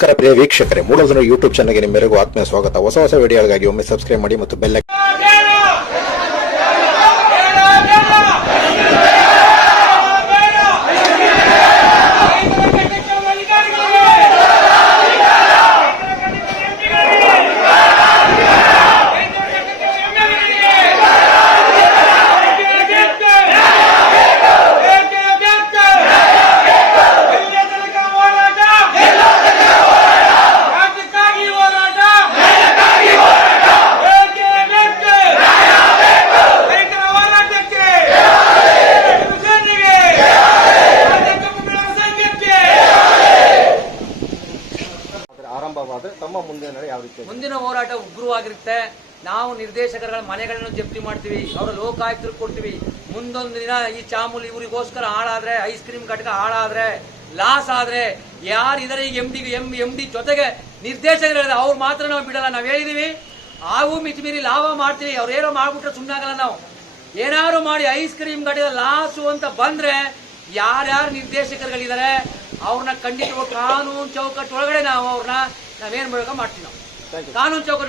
ಪ್ರಿಯ ವೀಕ್ಷಕರೇ, ಮೂಲಧನ ಯೂಟ್ಯೂಬ್ ಚಾನಲ್ಗೆ ನಿಮ್ಮೆಲ್ಲರಿಗೂ ಆತ್ಮೀಯ ಸ್ವಾಗತ. ಹೊಸ ವಿಡಿಯೋಗಳಿಗಾಗಿ ಒಮ್ಮೆ ಸಬ್ಸ್ಕ್ರೈಬ್ ಮಾಡಿ ಮತ್ತು ಬೆಲ್ ಆರಂಭವಾದರೆ ತಮ್ಮ ಮುಂದಿನ ಹೋರಾಟ ಉಗ್ರವಾಗಿರುತ್ತೆ. ನಾವು ನಿರ್ದೇಶಕರ ಮನೆಗಳನ್ನು ಜಪ್ತಿ ಮಾಡ್ತೀವಿ, ಅವರ ಲೋಕಾಯುಕ್ತರು ಕೊಡ್ತೀವಿ. ಮುಂದೊಂದು ದಿನ ಈ ಚಾಮುಲ್ ಇವರಿಗೋಸ್ಕರ ಹಾಳಾದ್ರೆ, ಐಸ್ ಕ್ರೀಮ್ ಘಟಕ ಹಾಳಾದ್ರೆ, ಲಾಸ್ ಆದ್ರೆ ಯಾರಿದ್ದಾರೆ ಈಗ ಎಂ ಡಿ ಜೊತೆಗೆ ನಿರ್ದೇಶಕರು ಅವ್ರು ಮಾತ್ರ ನಾವು ಬಿಡಲ್ಲ. ನಾವ್ ಹೇಳಿದೀವಿ, ಆವು ಮಿತಿಮೀರಿ ಲಾಭ ಮಾಡ್ತೀವಿ. ಅವ್ರೇನೋ ಮಾಡ್ಬಿಟ್ರೆ ಸುಮ್ಮನೆ ಆಗಲ್ಲ. ನಾವು ಏನಾದ್ರು ಮಾಡಿ ಐಸ್ ಕ್ರೀಮ್ ಘಟಕ ಲಾಸು ಅಂತ ಬಂದ್ರೆ ಯಾರ್ಯಾರು ನಿರ್ದೇಶಕರುಗಳಿದ್ದಾರೆ ಅವ್ರನ್ನ ಖಂಡಿತ ಕಾನೂನು ಚೌಕಟ್ಟು ಒಳಗಡೆ ನಾವು ಅವ್ರನ್ನ ನಾವೇನ್ ಮಾಡ್ತೀವಿ. ನಾವು ಕಾನೂನು ಚೌಕಟ್ಟು